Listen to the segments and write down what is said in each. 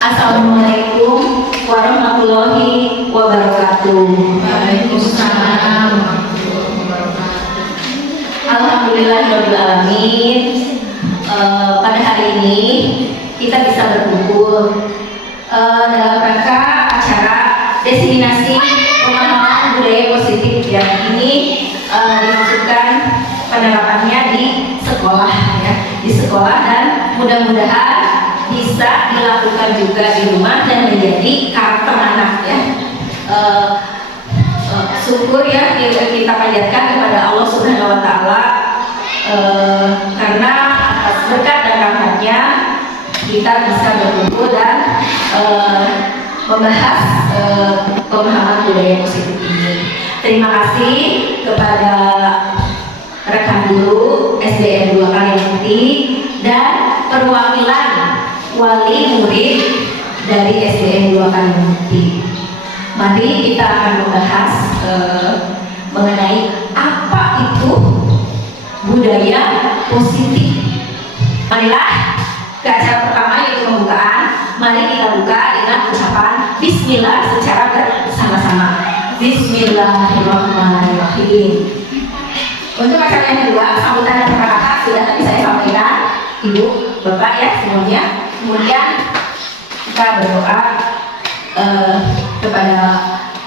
Assalamualaikum warahmatullahi wabarakatuh. Waalaikumsalam warahmatullahi wabarakatuh. Alhamdulillahirabbil alamin. Pada hari ini kita bisa berkumpul dalam rangka acara diseminasi pemahaman budaya positif yang ini dimaksudkan penerapannya di sekolah ya, di sekolah, dan mudah-mudahan bisa dilakukan juga di rumah dan menjadi karakter anak ya. Syukur ya kita panjatkan kepada Allah Subhanahu wa taala karena atas berkat dan rahmatnya kita bisa berkumpul dan membahas pemahaman budaya positif ini. Terima kasih kepada rekan guru SDN 2 Kalimukti dan perwakilan wali murid dari SDN 2 Kalimukti. Mari kita akan membahas mengenai apa itu budaya positif. Marilah ke acara pertama, yaitu pembukaan. Mari kita buka dengan ucapan Bismillah secara bersama-sama. Bismillahirrahmanirrahim. Untuk acara yang kedua, sambutan dan kata-kata sudah tadi saya sampaikan, Ibu, Bapak ya semuanya. Kemudian kita berdoa kepada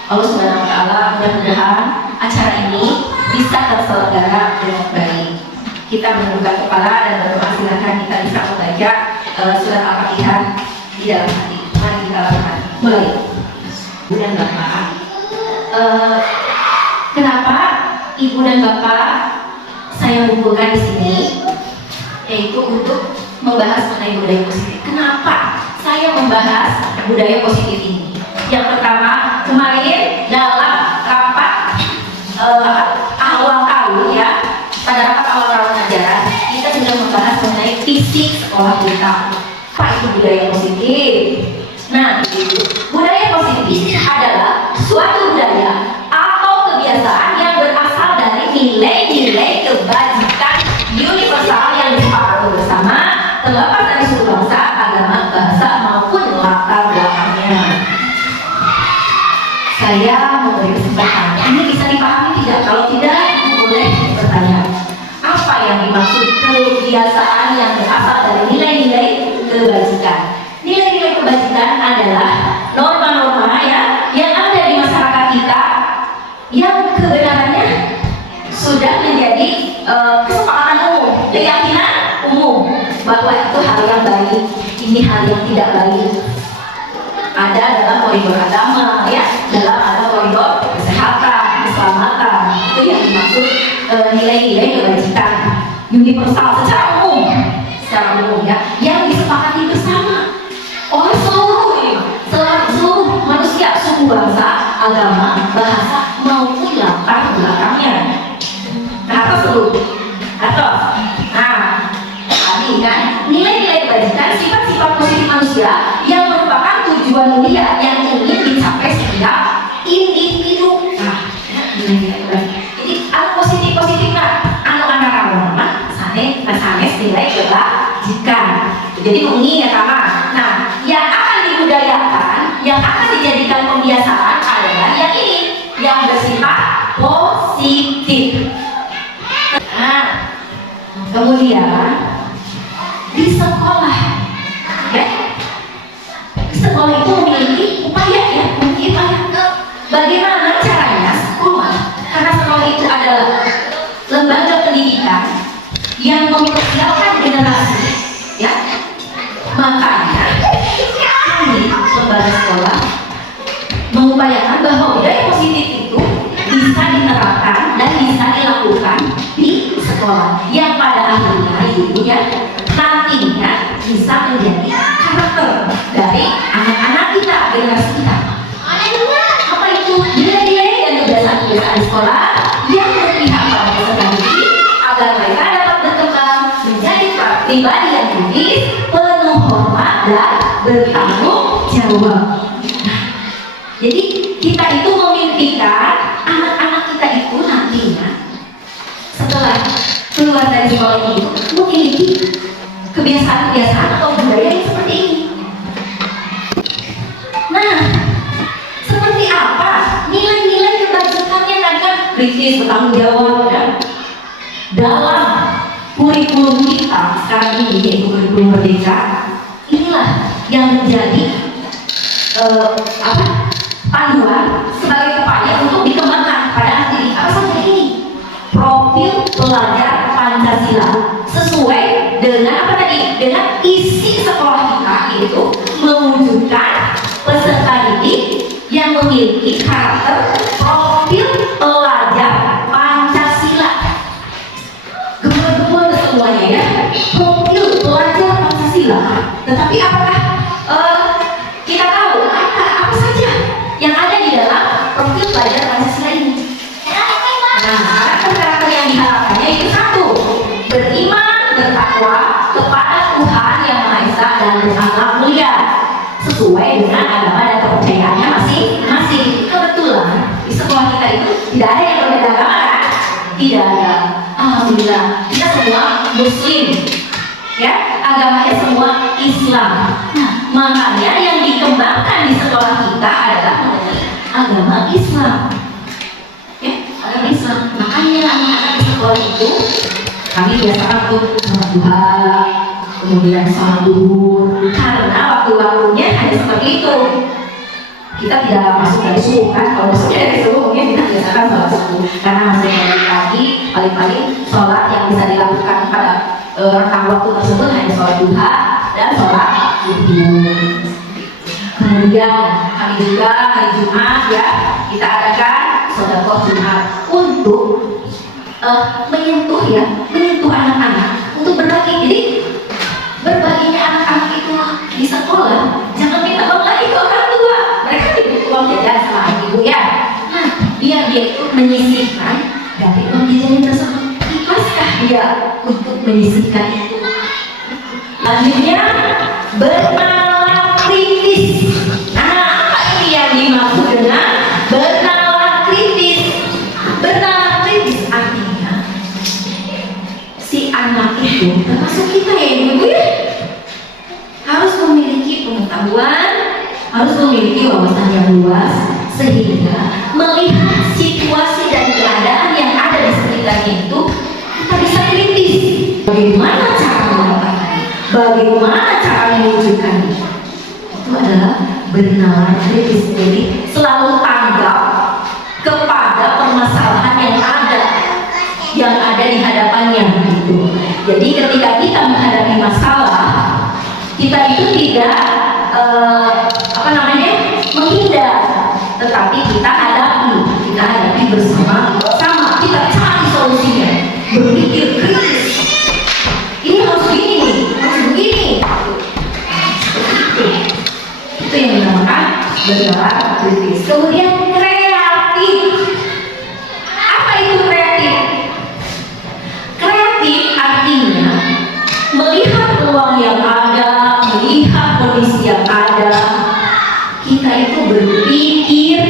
Allah Subhanahu wa taala, mudah-mudahan acara ini bisa terselenggara dengan baik. Kita menundukkan kepala dan berdoa, silakan kita bisa membaca surat Al-Fatihah di dalam hati. Mari kita lakukan. Mulai. Ibu dan Bapak, kenapa Ibu dan Bapak saya kumpulkan di sini? Yaitu untuk membahas mengenai budaya positif. Kenapa saya membahas budaya positif ini? Yang pertama, kemarin dalam rapat awal tahun ya, pada rapat awal tahun ajaran, kita sudah membahas mengenai visi sekolah kita. Apa itu budaya positif? Nah, budaya positif adalah suatu budaya atau kebiasaan yang berasal dari nilai-nilai kebajikan universal yang disepakati bersama, terlepas dari suku bangsa, agama, bahasa maupun latar belakangnya. Saya memberi kesempatan. Ini bisa dipahami tidak? Kalau tidak, boleh bertanya. Apa yang dimaksud kebiasaan yang berasal dari nilai-nilai kebajikan? Nilai-nilai kebajikan adalah norma-norma ya yang ada di masyarakat kita yang kebenarannya sudah menjadi kesepakatan umum, keyakinan umum bahwa itu hal yang baik, ini hal yang tidak baik. Ada dalam koridor agama ya, dalam koridor kesehatan, keselamatan, itu yang dimaksud nilai-nilai kebajikan universal secara umum ya, yang disepakati bersama oleh seluruh manusia, suku bangsa, agama, bahasa maupun latar belakangnya. Atau seluruh atau tadi kan nilai-nilai kebajikan, sifat-sifat positif manusia yang merupakan tujuan mulia yang ingin dicapai setiap individu. Jadi positif anak-anak mana sanes nilai kebajikan. Jadi mengingat apa? Nah, yang akan dibudayakan, yang akan dijadikan pembiasaan adalah yang ini, yang bersifat positif. Nah, kemudian di sekolah, ya, sekolah itu memiliki upaya ya, bagaimana caranya sekolah, karena sekolah itu adalah lembaga pendidikan yang mempersiapkan generasi, ya, makanya kami lembaga sekolah mengupayakan bahwa budaya positif itu bisa diterapkan dan bisa dilakukan di sekolah, yang pada akhirnya ibunya nantinya bisa menjadi karakter dari anak-anak kita, generasi kita. Apa itu nilai-nilai dan kebiasaan-kebiasaan sekolah yang berpihak pada peserta didik agar mereka dapat berkembang menjadi pribadi yang kritis, penuh hormat dan bertanggung jawab. Jadi kita itu memimpikan anak-anak kita itu nantinya setelah keluar dari sekolah itu memiliki kebiasaan-kebiasaan atau budaya yang seperti ini. kritis, bertanggung jawab ya. Dalam kurikulum kita sekarang ini, yaitu kurikulum merdeka, inilah yang menjadi panduan sebagai upaya untuk dikembangkan pada anak didik. Apa saja ini? Profil pelajar Pancasila sesuai dengan apa tadi? Dengan isi sekolah kita, yaitu mewujudkan peserta didik yang memiliki karakter profil pelajar Pancasila. Gemar-gemar semuanya ya, profil pelajar Pancasila. Tetapi apakah kita tahu apa saja yang ada di dalam profil pelajar Pancasila ini? Nah, karakter-karakter yang diharapkannya itu satu, beriman, bertakwa kepada Tuhan Yang Maha Esa dan berakhlak mulia sesuai dengan agama dan kepercayaannya masing-masing. Kebetulan di sekolah kita itu tidak ada yang berbeda agama kan? Tidak ada. Alhamdulillah, kita semua Muslim, ya, agamanya semua Islam. Nah, makanya yang dikembangkan di sekolah kita adalah mengenai agama Islam. Ya, agama Islam. Makanya anak-anak di sekolah itu kami biasakan untuk sholat duha, kemudian sholat duhur, karena waktu-waktunya hanya seperti itu. Kita tidak masuk dari subuh kan, kalau masuknya dari subuh mungkin kita biasakan sholat subuh, karena masih pagi, paling-paling sholat yang bisa dilakukan pada rentang waktu tersebut hanya sholat duha dan sholat duhur. Kemudian kami juga hari Jumat ya, kita adakan sedekah Jumat untuk menyentuh anak-anak untuk berbagi. Jadi berbaginya anak-anak itu di sekolah, jangan minta uang lagi ke orang tua. Mereka diberi uang jajan sama ibu ya. Nah, biar dia itu menyisihkan dari uang jajan tersebut. Ikhlaskah dia untuk menyisihkan itu? Selanjutnya bernalar kritis. Nah, apa ini yang dimaksud dengan bernalar kritis? Bernalar kritis artinya si anak itu, termasuk kita ya ibu ya, harus memiliki pengetahuan, harus memiliki wawasan yang luas, sehingga melihat situasi dan keadaan yang ada di sekitarnya itu kita bisa kritis. Bagaimana cara melakukannya? Bagaimana cara mewujudkannya? Itu adalah bernalar kritis. Jadi selalu tanggap kepada permasalahan yang ada di hadapannya gitu. Jadi ketika kita menghadapi masalah, kita itu tidak menghindar, tetapi kita hadapi bersama-sama. Kita cari solusinya, berpikir kritis. Ini harus begini, harus begini. Itu yang dinamakan bernalar kritis. Kemudian kreatif. Apa itu kreatif? Kreatif artinya melihat peluang yang ada, melihat kondisi yang ada. Kita itu berpikir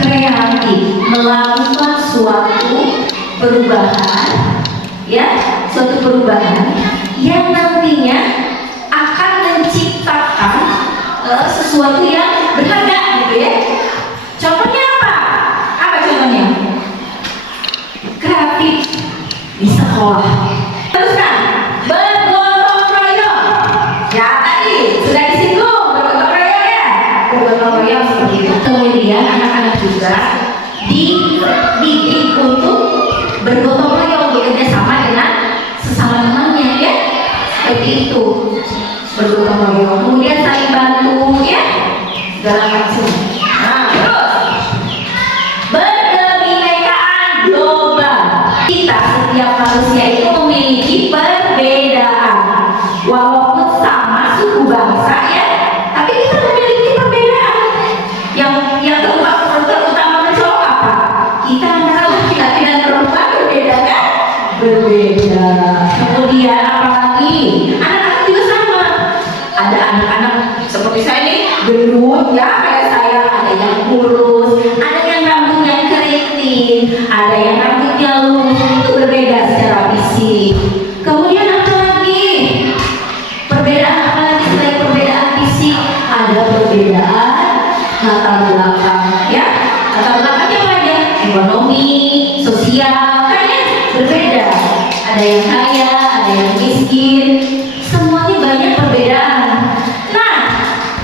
kreatif, melakukan suatu perubahan, ya, suatu perubahan yang nantinya akan menciptakan sesuatu yang berharga, gitu ya. Contohnya apa? Apa contohnya? Kreatif di sekolah. Teruskan, bergotong royong. Ya tadi sudah disinggung bergotong royong ya. Bergotong royong seperti itu. Kemudian anak-anak juga dididik untuk bergotong royong, bekerja sama dengan sesama temannya ya. Seperti itu. Bergotong royong. Kemudian saling bantu ya. Segala macam. Nah, terus berkebinekaan global. Kita setiap manusia itu memiliki perbedaan, walaupun sama suku bangsa ya, tapi kita memiliki perbedaan. Yang terutama mencolok apa? Kita antara laki-laki dan perempuan berbeda kan? Berbeda. Kemudian apalagi anak-anak juga sama. Ada anak-anak seperti saya nih, gendut ya kayak saya, ada yang kurus, ada yang rambutnya keriting, ada yang rambutnya lurus. Itu berbeda secara fisik. Kemudian apa lagi? Perbedaan apa lagi selain perbedaan fisik? Ada perbedaan latar belakang ya. Latar belakangnya apa aja? Ekonomi, sosial, ada yang kaya, ada yang miskin, semuanya banyak perbedaan. Nah,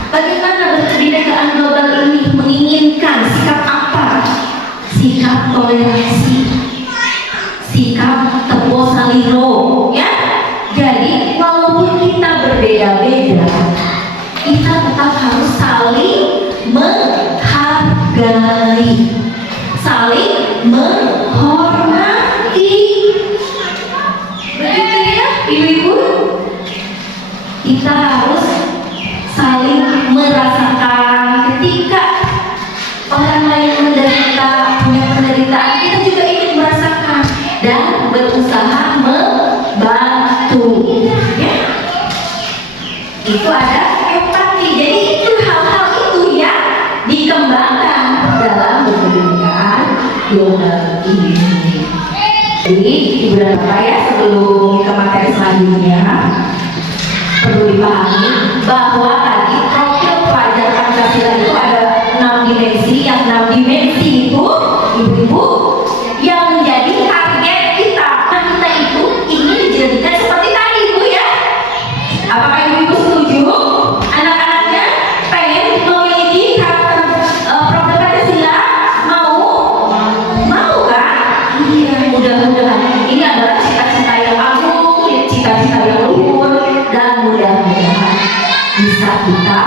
bagaimana kebinekaan global ini menginginkan sikap apa? Sikap toleransi, sikap tepo saliro, ya. Jadi walaupun kita berbeda-beda, kita tetap harus saling menghargai, saling menghormati. Begitu ya, ibu-ibu? Kita harus saling merasakan ketika orang lain menderita, punya penderitaan, kita juga ingin merasakan dan berusaha membantu. Ya. Itu ada empati. Jadi itu hal-hal itu yang dikembangkan dalam kebinekaan global ini. Jadi ibu dan bapak ya, sebelum ke materi selanjutnya perlu dipahami bahwa tadi profil pelajar Pancasila itu ada 6 dimensi. Yang 6 dimensi itu ibu-ibu yang menjadi target kita. Nah, kita itu ingin dijadikan seperti tadi ibu ya. Apakah ibu-ibu setuju? Anak-anaknya pengen memiliki karakter profil Pancasila? Mau kan? Iya, mudah-mudahan ini adalah cita-cita yang agung, cita-cita yang luhur, dan mudah-mudahan bisa kita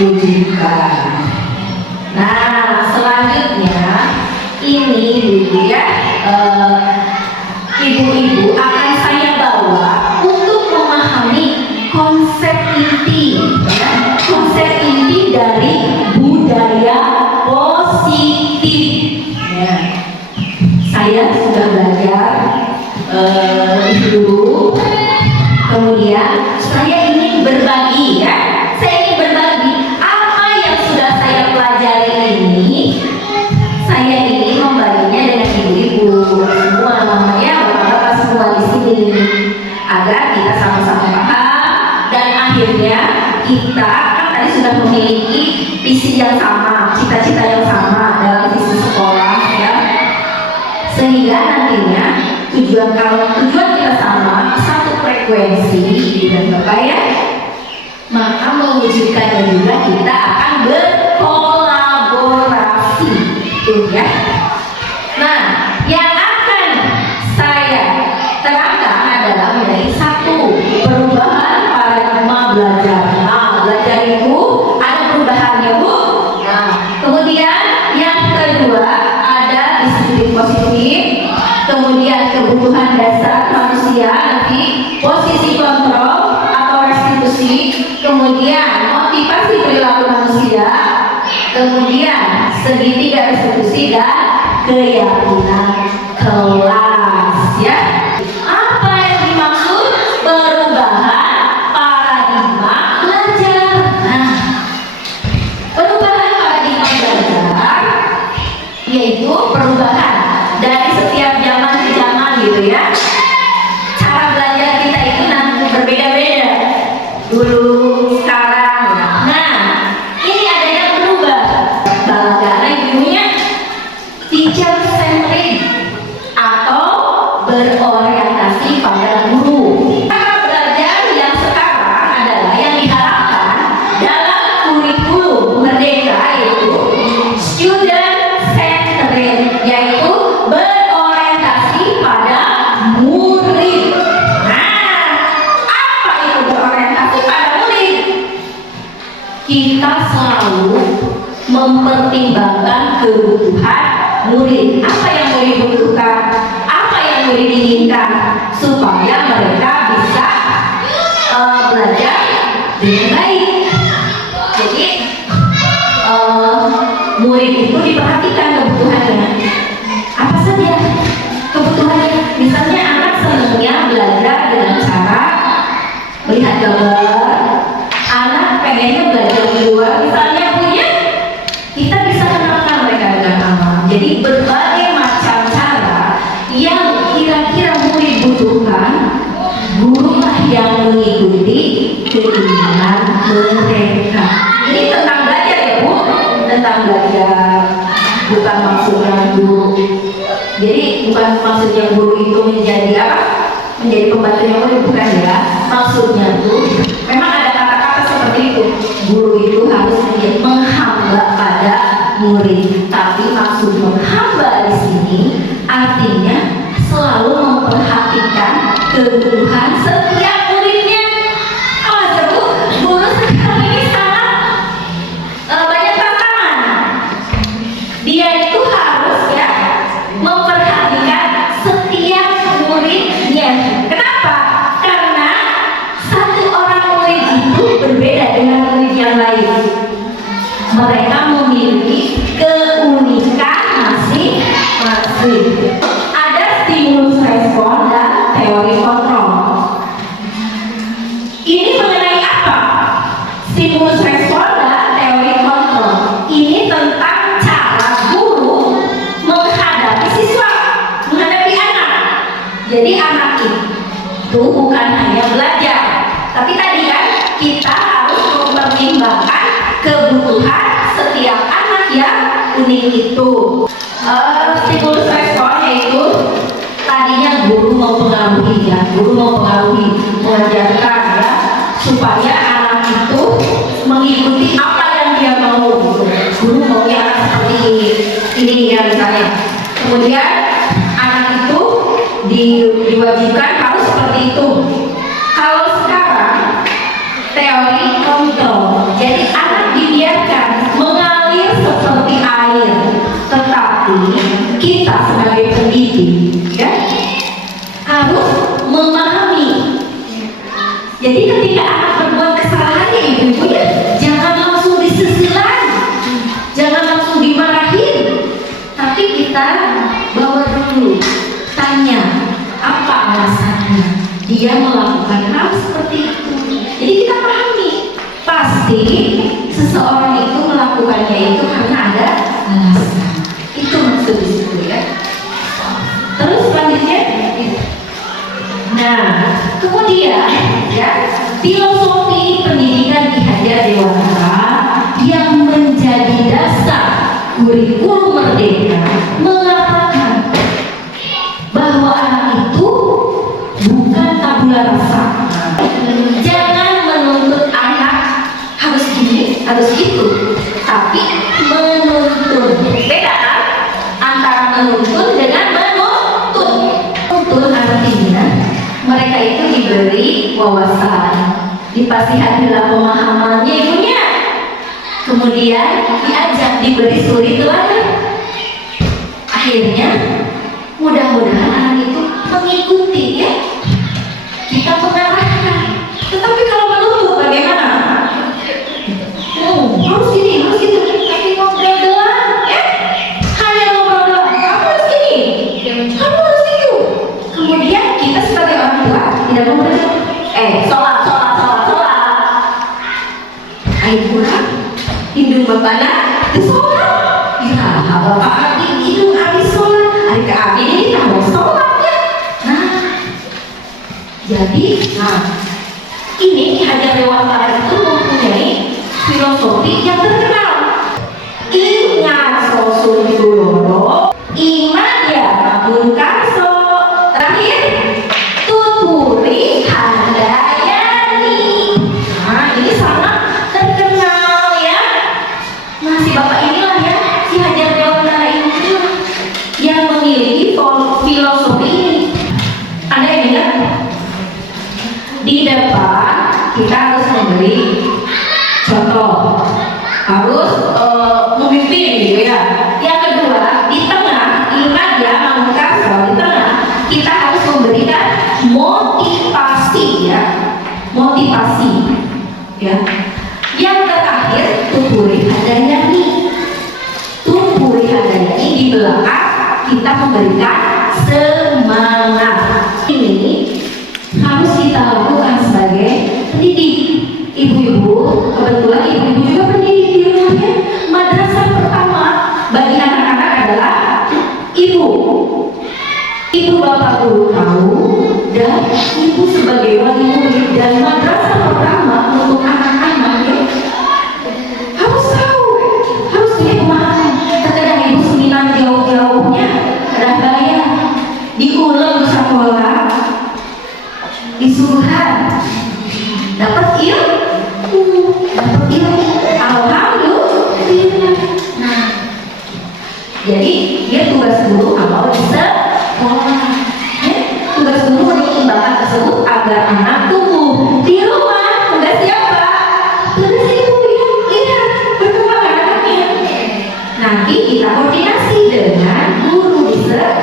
wujudkan. Nah, selanjutnya ini ibu ya, ibu-ibu akan saya bawa untuk memahami konsep inti, ya, konsep inti dari budaya positif. Ya. Saya sudah belajar lebih dulu, kemudian saya ingin berbagi ya. Saya ingin berbagi apa yang sudah saya pelajari ini. Saya ingin membaginya dengan ibu-ibu semua, ya, bapak-bapak semua di sini, agar kita sama-sama paham dan akhirnya kita kan tadi sudah memiliki visi yang sama, cita-cita yang sama dalam visi sekolah, ya, sehingga nantinya tujuan kita sama, satu frekuensi dan bapak ya, maka mewujudkannya juga kita akan berkolaborasi, tuh ya. Nah, yang akan saya terangkan adalah mengenai satu, perubahan paradigma belajar. Nah, belajar itu ada perubahannya bu. Nah, kemudian yang kedua ada disiplin positif, kemudian kebutuhan dasar manusia, nanti posisi kontrol atau restitusi, kemudian motivasi perilaku manusia, kemudian segitiga restitusi dan keyakinan kelas, ya. Apa yang dimaksud perubahan paradigma belajar? Nah, perubahan paradigma belajar yaitu perubahan dari setiap zaman ke zaman gitu ya. Cara belajar kita itu nanti berbeda-beda. Dulu, sekarang. Nah, ini ada yang berubah. Bagaimana ibunya? Teacher centered atau berorientasi pada guru. Cara belajar yang sekarang adalah yang diharapkan dalam kurikulum merdeka, yaitu student centered, yaitu berorientasi pada murid. Nah, apa itu berorientasi pada murid? Kita selalu mempertimbangkan kebutuhan murid. Apa yang murid butuhkan? Apa yang murid inginkan? Supaya mereka bisa belajar dengan baik. Jadi murid itu diperhatikan kebutuhannya. Apa saja kebutuhannya? Misalnya anak senangnya belajar dengan cara melihat gambar. Anak pengennya belajar di luar, misalnya punya. Kita bisa kenalkan mereka dengan aman. Jadi berbagai macam cara yang kira-kira murid butuhkan, gurulah yang mengikuti keinginan mereka. Ini tentang belajar ya bu, tentang belajar, bukan maksudnya guru. Jadi bukan maksudnya guru itu menjadi apa? menjadi pembantu yang murid, bukan ya. Maksudnya tuh memang ada kata-kata seperti itu, guru itu harus menjadi menghamba pada murid, tapi maksud menghamba di sini artinya selalu memperhatikan kebutuhan setiap muridnya. Awas ya Bu, guru sekarang ini sangat banyak tantangan. Dia itu harus ya memperhatikan setiap muridnya. Kenapa? Karena satu orang murid itu berbeda dengan murid yang lain. Mereka memiliki keunikan masing-masing. Ada stimulus respon dan teori kontrol. Ini mengenai apa? Stimulus respon dan teori kontrol. Ini tentang cara guru menghadapi siswa, menghadapi anak. Jadi anak itu bukan hanya belajar, tapi tadi kan kita harus mempertimbangkan kebutuhan setiap anak yang unik itu. Stimulus respon yaitu tadinya guru mempengaruhi ya, mengajarkan ya supaya anak itu mengikuti apa yang dia mau. Guru maunya seperti ini ya misalnya. Kemudian anak itu diwajibkan harus seperti itu. Kalau sekarang teori kontrol, jadi anak dibiarkan mengalir seperti air, tetapi kita sebagai pendidik ya harus memahami. Jadi ketika anak berbuat kesalahan ya ibu ya jangan langsung disusulan, jangan langsung dimarahin, tapi kita bawa dulu, tanya apa alasannya dia melakukan hal seperti itu. Jadi kita pahami, pasti seseorang itu melakukannya itu karena ada alasan. Itu maksud di situ ya. Terus selanjutnya, nah kemudian ya filosofi pendidikan Ki Hajar Dewantara yang menjadi dasar kurikulum merdeka mengatakan bahwa anak itu bukan tabula rasa. Jangan menuntut anak harus gini, harus gitu, tapi menuntut. Beda kan? Antara menuntut dengan menuntut. Menuntut artinya mereka itu diberi wawasan, dipasihanilah pemahamannya ibunya, kemudian diajak, diberi suri teladan. Akhirnya mudah-mudahan anak itu mengikuti ya. Kita mengarahkan. Tetapi kalau menuntut bagaimana? Harus gini, harus gitu. Tapi ngobrol doang, ya? Hanya ngobrol doang. Kamu harus gini, kamu harus gitu. Kemudian kita sebagai orang tua tidak memberi. Sholat. Ayo pulang, hindung bapana, sholat. Ya, bapak adik hindung adik sholat. Adik ke adik ini kamu sholat ya. Jadi, ini Ki Hajar Dewantara itu mempunyai filosofi yang terkenal. Ingat Sosun Dulodo, ingat ya Tabun Karso, terakhir Tuturi Handayani. Nah ini sangat terkenal ya. Nah si bapak inilah ya, Ki Hajar Dewantara ini yang memiliki filosofi ini. Anda yang ingat? Di depan kita harus memberi contoh, harus memimpin gitu ya. Yang kedua, di tengah, ingat ya Mang Karso, di tengah kita harus memberikan motivasi ya, motivasi ya. Yang terakhir, Tuturi Handayani. Tuturi Handayani di belakang kita memberikan semangat. Ini harus kita lakukan sebagai pendidik. Ibu-ibu, kebetulan ibu-ibu juga pendidik di rumahnya. Madrasah pertama bagi anak-anak adalah ibu. Ibu bapak guru tahu dan ibu sebagai wali murid, dan madrasah pertama untuk anak-anak ya, harus tahu, harus punya pemahaman. Terkadang ibu seminar jauh-jauhnya kadang-kadang diulang di sekolah. dapat ilmu. Alhamdulillah. Nah, jadi dia tugas guru awal di sekolah. Ya, tugas guru mendukung bakat tersebut agar anak tumbuh di rumah. Tugas siapa? Tugas ibu ya. Iya, berkembang anaknya. Nanti kita koordinasi dengan guru di sekolah.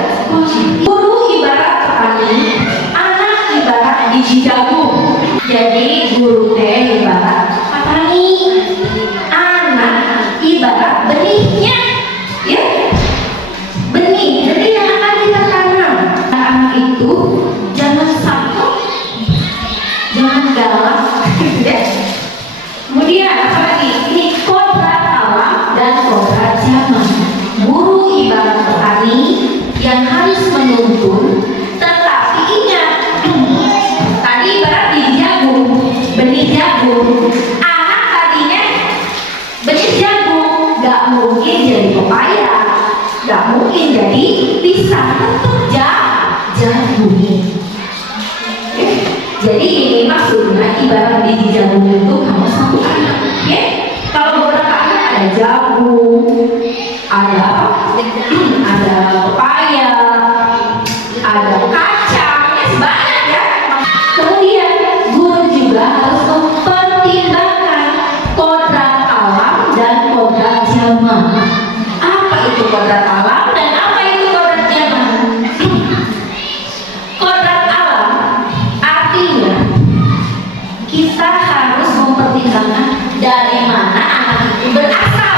Guru ibarat petani, anak ibarat biji jagung. Jadi guru teh ibarat petani, anak ibarat benihnya, ya, benih. Jadi yang akan kita tanam. Anak itu jangan sakit, jangan galak, ya. Kemudian apa lagi? Ini kodrat alam dan kodrat zaman. Guru ibarat petani yang harus menuntun, tetapi ingat, tadi ibarat biji jagung, benih jagung. Anak tadinya benih jagung, gak mungkin jadi pepaya, gak mungkin jadi pisang, tetap jagung. Jadi ini maksudnya ibarat biji jagung itu kamu satu anak, ya. Kalau beberapa anak ada jagung, ada apa? Ada pepaya, ada kacang, ya, banyak ya. Kemudian guru juga harus mempertimbangkan kodrat alam dan kodrat zaman. Apa itu kodrat alam dan apa itu kodrat zaman? Kodrat alam artinya kita harus mempertimbangkan dari mana anak itu berasal,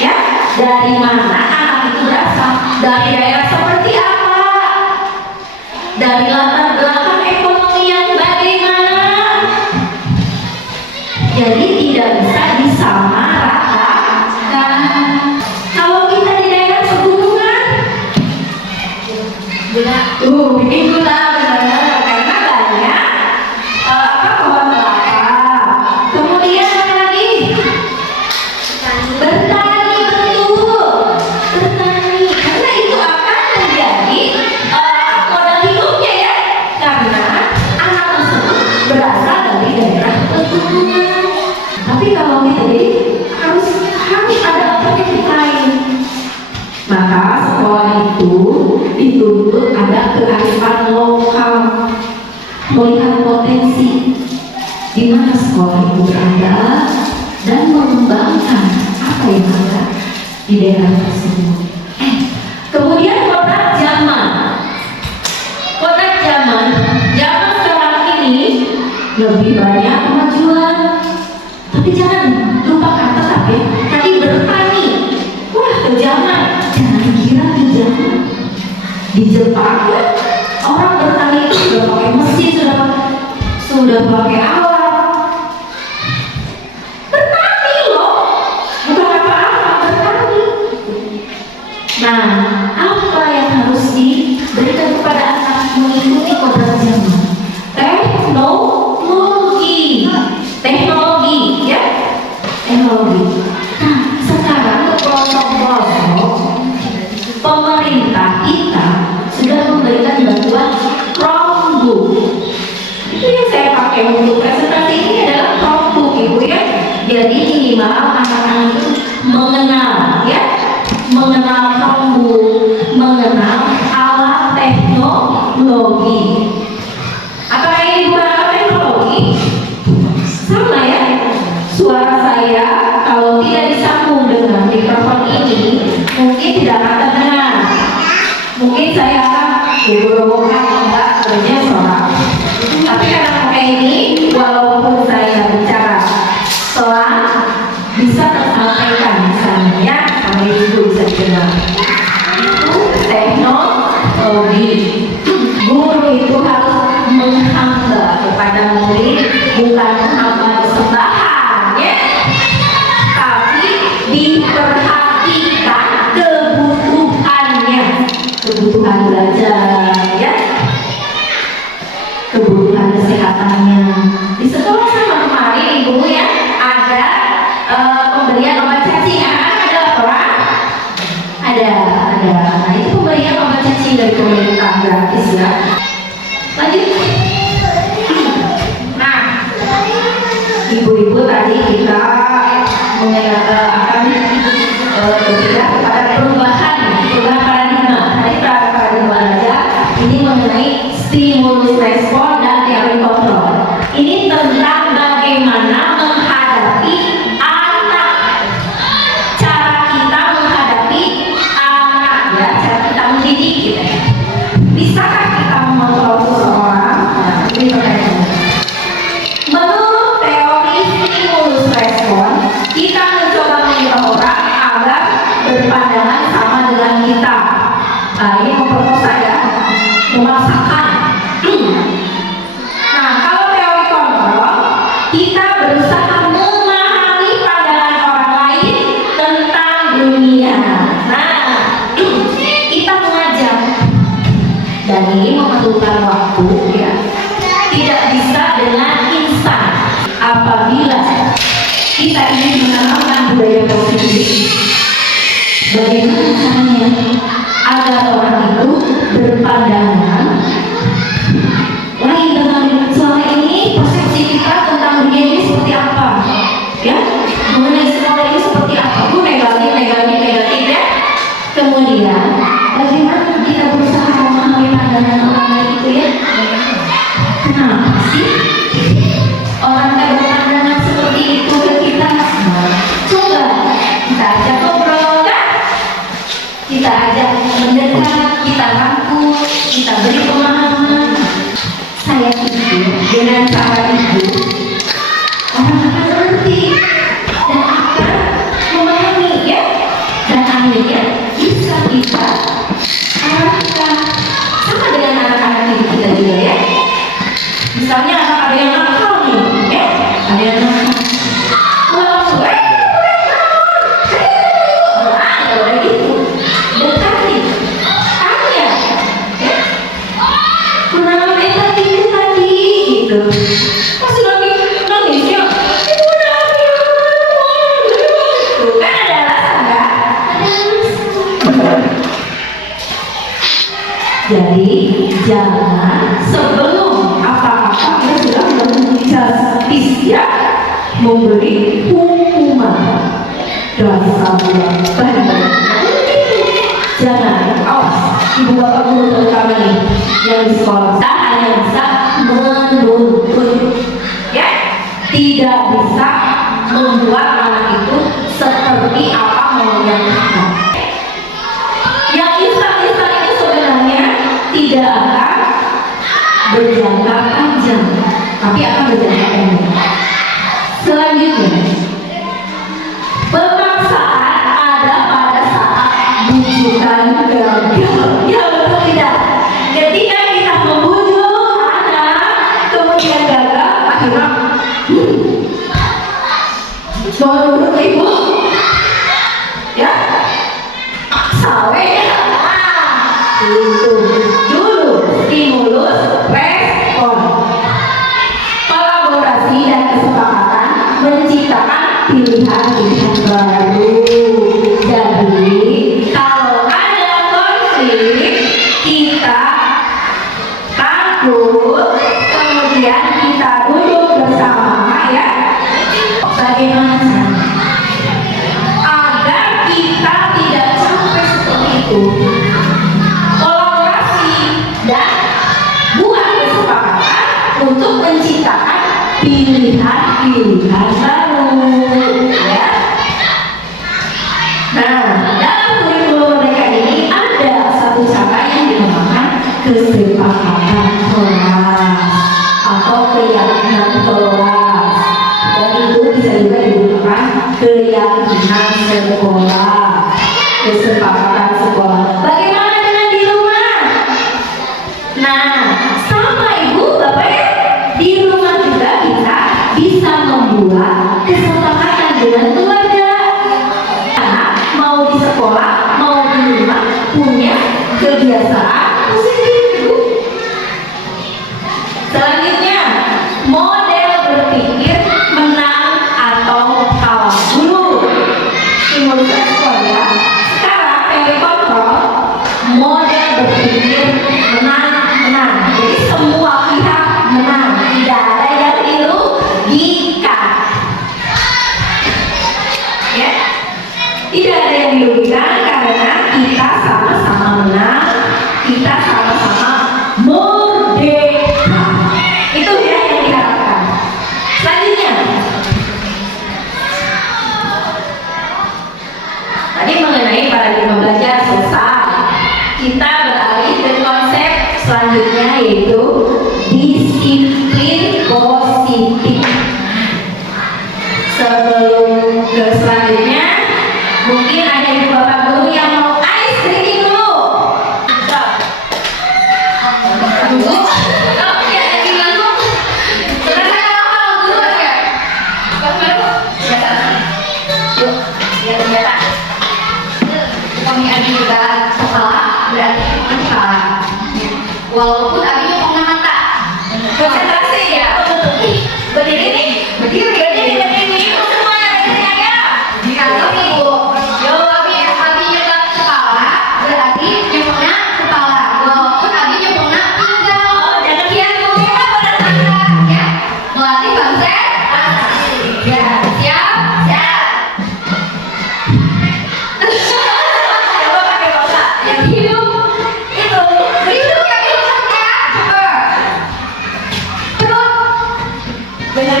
ya, dari mana anak itu berasal, dari daerah seperti apa, dari latar belakang ekonomi yang bagaimana. Jadi tidak bisa disamaratakan. Kalau kita di daerah pegunungan, bikin gula, benar, karena banyak pohon kelapa. Kemudian apa lagi? Bertani, betul, bertani, karena itu akan menjadi modal hidupnya, ya, karena anak tersebut berasal dari daerah pegunungan. Tapi kalau kita jadi harus ada alternatif lain. Maka sekolah itu dituntut ada kearifan lokal, melihat potensi di mana sekolah itu berada dan mengembangkan apa yang ada di daerah tersebut. Kemudian kodrat zaman. Kodrat zaman sekarang ini lebih banyak kemajuan. Tapi jangan lupakan tetap, ya, tadi bertani. Wah, kejaman. Jangan kira kejaman. Di Jepang, ya, orang bertani itu sudah pakai mesin, sudah pakai alat. Bertani loh, bukan apa-apa, bertani. Nah, apa yang harus diberikan kepada anak mengikuti kodrat zaman? Teknologi, ya, teknologi. Nah, sekarang pelosok-pelosok pemerintah kita sudah memberikan bantuan Chromebook. Itu yang saya pakai untuk presentasi ini adalah Chromebook, ibu, ya. Jadi minimal anak-anak itu mengenal, ya, mengenal Chromebook, mengenal alat teknologi. Apakah ini bukan alat teknologi? Sama, ya. Suara saya kalau tidak disambung dengan mikrofon ini mungkin tidak akan terdengar. Mungkin saya akan berbohong enggak kerja suara. Tapi karena pakai ini, walaupun saya bicara pelan, bisa tersampaikan misalnya, ya, sampai ibu bisa dengar. Itu teknologi. Guru itu kita akan berpindah kepada perubahan paradigma. Tadi paradigma aja, ini mengenai stimulus respon dan teori kontrol. Ini tentang bagaimana menghadapi anak, cara kita menghadapi anak, ya, cara kita mendidik gitu. Bisakah kita mengontrol seseorang? Nah, ini pertanyaannya. Menurut teori stimulus respon, kita mencoba menyuruh orang agar berpandangan sama dengan kita. Nah, ini memperkosa ya, memaksakan. Nah, kalau teori kontrol, kita berusaha memahami pandangan orang lain tentang dunia. Nah, kita mengajar, dan ini memerlukan waktu, ya. Tidak bisa dengan instan. Apabila kita ingin menanamkan budaya positif, bagaimana caranya agar orang itu berpandangan lain dengan selama ini persepsi kita tentang dunia ini seperti apa, ya, mengenai sekolah ini seperti apa, negatif ya. Kemudian bagaimana kita berusaha memahami pandangan orang lain itu, ya. Kenapa sih orang berpandangan seperti itu ke kita? Coba kita ajak ngobrol, kan? Kita ajak mendekat, kita rangkul, kita beri pemahaman. Saya pikir dengan cara itu orang akan mengerti dan akan memahami, ya, dan akhirnya bisa arahkan sama dengan anak-anak didik kita juga, ya. Misalnya ada yang nakal nih, ya, ada yang nakal. Langsung, udah gitu, dekati, tanya, ya. Kenapa beta ini tadi, gitu. Pasti lagi nangis, ya. Ibu nangis, tuh kan ada alasan, kan? Ada alasan. Jadi jangan sebelum apa-apa kita sudah menjustis, ya, memberi hukuman dasar bandar. Jangan, awas, ibu bapak guru terutama nih yang di sekolah, kita hanya bisa menuntut, ya, tidak bisa membuat anak itu seperti apa maunya kita. Yang instan-instan itu sebenarnya tidak akan berjangka panjang, tapi akan berjangka pendek. Selanjutnya, pemaksaan ada pada saat bujukan gagal. Ya, betul tidak? Ketika kita membujuk anak kemudian gagal, akhirnya duduk ibu, ya, paksa ya. Itu dulu stimulus respon, kolaborasi dan kesepakatan menciptakan pilihan-pilihan baru. Jadi kalau ada konflik, kita takut, kemudian kita duduk bersama, ya. Bagaimana agar kita tidak sampai seperti itu? Dan buat kesepakatan untuk menciptakan pilihan-pilihan baru, ya. Nah, dalam kurikulum mereka ini ada satu cara yang dinamakan kesepakatan kelas atau keyakinan kelas, dan itu bisa juga digunakan keyakinan sekolah, kesepakatan sekolah. Bagaimana dengan di rumah? Nah, sama ibu bapak, ya, di rumah juga kita bisa membuat kesepakatan dengan keluarga. Anak mau di sekolah, mau di rumah punya kebiasaan positif. Selanjutnya, model berpikir menang atau kalah dulu. Stimulus respon, ya. Sekarang teori kontrol, model berpikir menang. Jadi semua pihak menang, tidak ada yang dirugikan. Tadi mengenai paradigma belajar selesai. Kita beralih ke konsep selanjutnya yaitu disiplin positif. Sebelum ke selanjutnya, mungkin ada ibu bapak guru yang mau ice drinking dulu. Kami Abi juga kepala, berarti kepala. Walaupun Abinya punya mata. Konsentrasi ya. Berdiri nih. Berdiri semuanya berdiri ya. Kalau ibu, Abinya kepala, berarti dia punya kepala. Walaupun Abinya punya pinggang. Jangan kian kita pada Ya, melatih konsep. Ya, siap, siap. coba pakai bahasa yang hidup itu Hidup yang hidupnya. Coba. Terus. benar.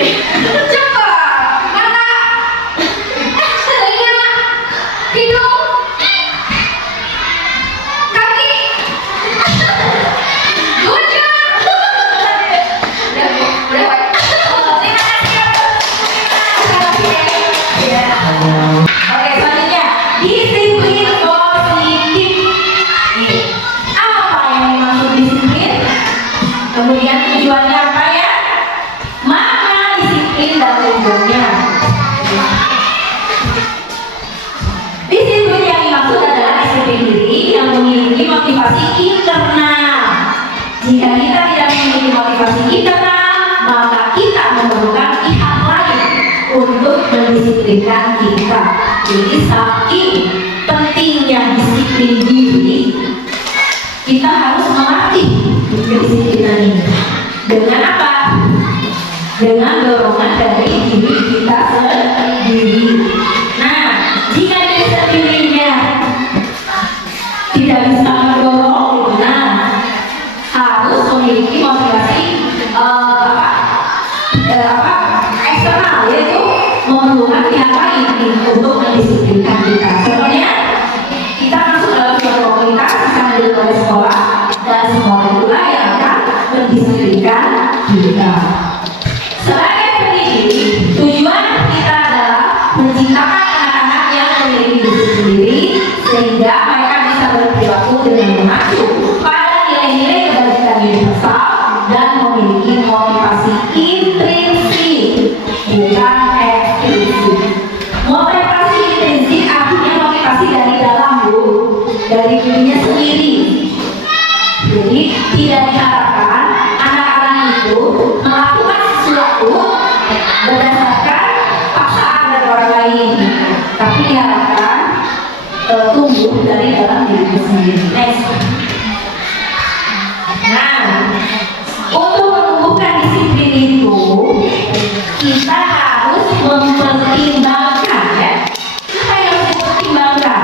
Coba. Mata. Telinga. Hidung. Kaki. Good job. Udah, Pak. Oke, selanjutnya disiplin positif. Nih, apa yang dimaksud disiplin? Kemudian tujuannya apa ya? Makna disiplin dan tujuannya. Disiplin yang dimaksud adalah disiplin diri yang memiliki motivasi internal. Jika kita tidak memiliki motivasi internal, maka kita memerlukan pihak lain untuk mendisiplinkan kita. Jadi saking pentingnya disiplin diri, kita harus melatih kedisiplinan ini. Dengan apa? Dengan dorongan dari diri kita sendiri. Nah, jika disiplin dirinya tidak bisa mendorong, nah harus memiliki motivasi eksternal, yaitu memerlukan pihak lain untuk mendisiplinkan kita. Contohnya, kita masuk dalam suatu komunitas misalnya di sekolah, dan sekolah itulah yang akan mendisiplinkan kita. Sebagai pendidik, tujuan kita adalah menciptakan anak-anak yang memiliki disiplin diri sehingga mereka bisa berperilaku dengan mengacu pada nilai-nilai kebajikan universal dan memiliki motivasi intrinsik, bukan ekstrinsik. Motivasi intrinsik artinya motivasi dari dalam, Bu, dari dirinya sendiri. Jadi tidak diharapkan anak-anak itu melakukan sesuatu berdasarkan paksaan dari orang lain, tapi diharapkan tumbuh dari dalam diri sendiri. Next. Nah, untuk menumbuhkan disiplin itu kita harus mempertimbangkan ya. Apa yang harus dipertimbangkan?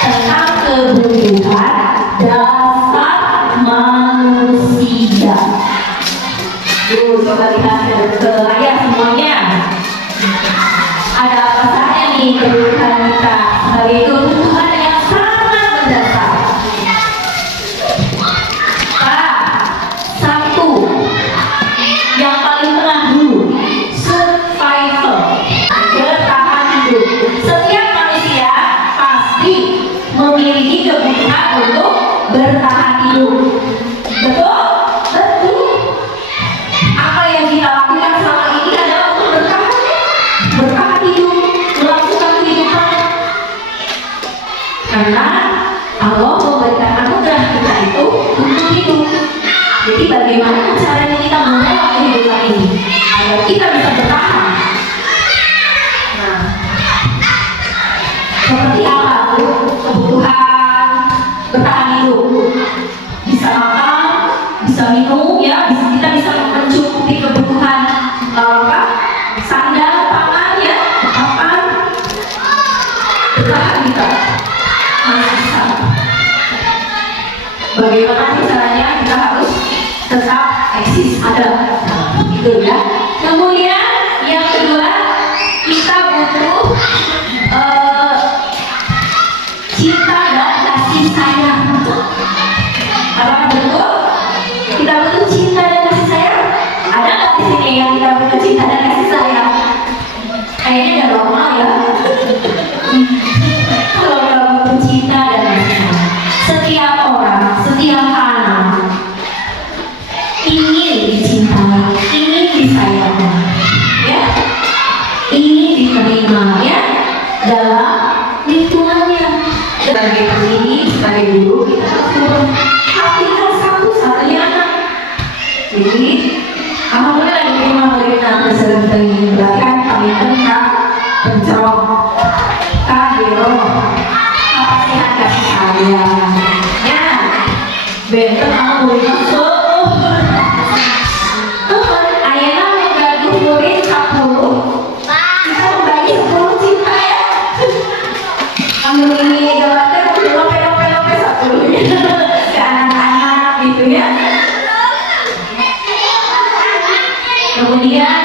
Tentang kebutuhan dasar manusia. Coba lihat ke layar semuanya. Ada apa saja nih kebutuhan kita sebagai kebutuhan yang sangat mendasar. Satu, yang paling tengah dulu, survival, bertahan hidup. Setiap manusia pasti memiliki kebutuhan untuk bertahan hidup. Betul? Betul. Apa yang kita lakukan selama ini adalah untuk bertahan hidup, melakukan kehidupan. Karena Allah memberikan anugerah kita itu untuk hidup. Jadi bagaimana caranya kita mengelola kehidupan ini agar kita bisa bertahan? Nah, seperti apa Bu? Kebutuhan bertahan hidup? Bisa makan, bisa minum, ya. Kita bisa mencukupi kebutuhan sandal, pangan, ya, papan. Bertahan kita masih bisa. Bagaimana caranya kita harus tetap eksis ada, gitu ya. Kemudian yang kedua, kita butuh sering belakang pamitan kak pencerok kadero kapasihan kasih sayang ya benten aku masuk ayana menggaduh murid 10 kita membagi 10 cinta ya kamu ini gawakan lope 10 ke anak-anak gitu ya. Kemudian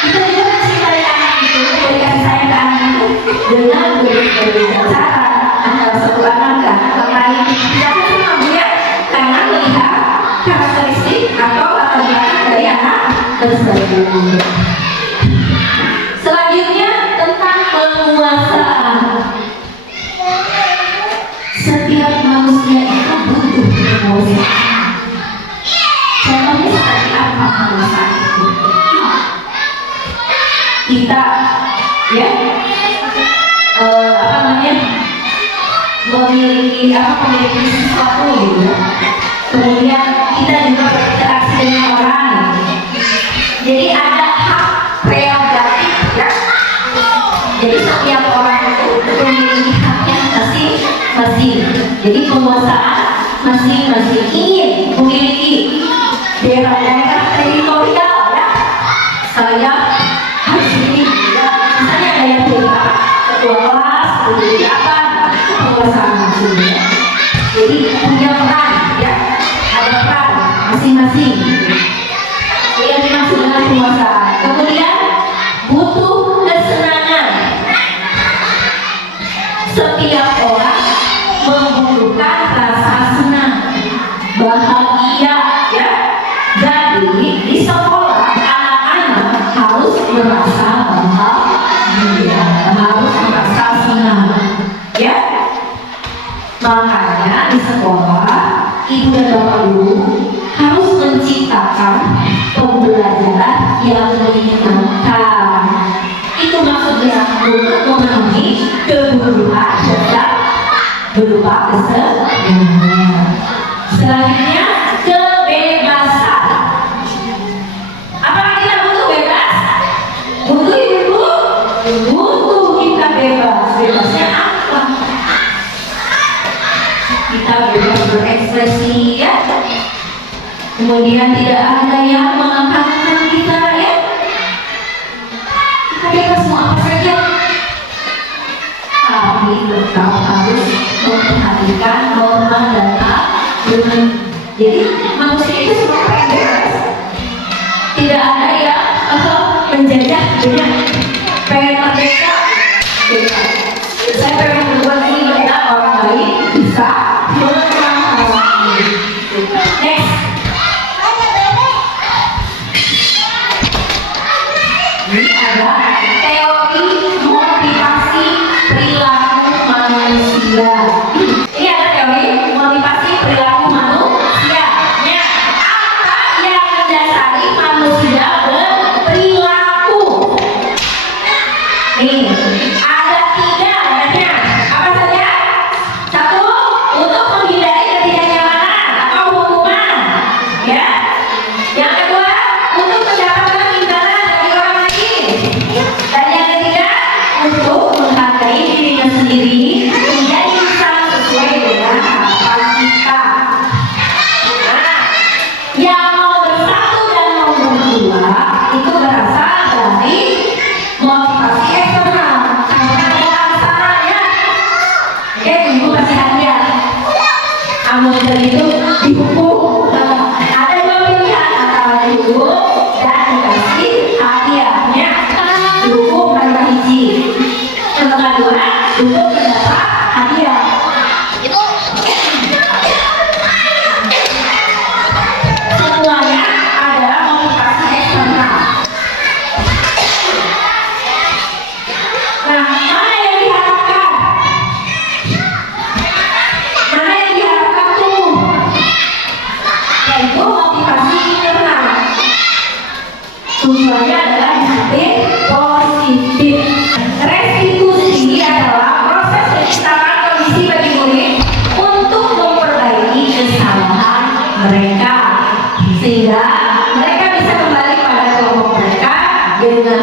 kita juga mencintai anak itu, memberikan sayang ke anak itu dengan berbagai cara antara satu anak ke anak lain. Tidak cuma dia karena melihat karakteristik atau latar belakang dari anak tersebut. Selanjutnya tentang penguasaan. Setiap manusia itu butuh penguasaan. Contohnya seperti apa penguasaan itu? Kita ya memiliki sesuatu gitu ya. Kemudian kita juga berinteraksi dengan orang. Jadi ada hak prerogatif ya. Jadi setiap orang itu memiliki haknya masing-masing. Jadi penguasaan masing-masing ingin memiliki daerah-daerah teritorial ya. Saya harus ini ya. Misalnya ada yang jadi apa? Ketua kelas, jadi apa? Penguasaan maksudnya. Jadi punya peran ya. Ada peran masing-masing. Yang dimaksud dengan penguasaan. Kemudian butuh kesenangan. Setiap orang membutuhkan rasa senang, bahagia ya. Jadi di sekolah anak-anak harus merasa bahagia, harus merasa senang ya. Makanya di sekolah ibu dan bapak guru harus menciptakan pembelajaran yang menyenangkan. Itu maksudnya untuk memenuhi kebutuhan dasar berupa kesenangan. Selanjutnya kebebasan. Apakah kita butuh bebas? Butuh ibu? Butuh kita bebas. Bebasnya apa? Kita bebas berekspresi ya. Kemudian tidak ada yang mengangkat kita ya. Kita bebas mau apa saja. Tapi tetap harus memperhatikan norma dan aturan. Jadi manusia itu semua bebas. Tidak ada yang menjajah dunia. Pengen merdeka, bebas. Saya pengen berbuat ini banyak orang lain bisa memahami. Next. Ini ada teori motivasi perilaku manusia. Ini ada teori motivasi perilaku manusia. Ya, apa yang mendasari manusia berperilaku? Nih, ada 3 adanya. Apa saja? 1, untuk menghindari ketidaknyamanan atau hukuman. Ya. Yang kedua, untuk mendapatkan imbalan dari orang lain. Dan yang ketiga,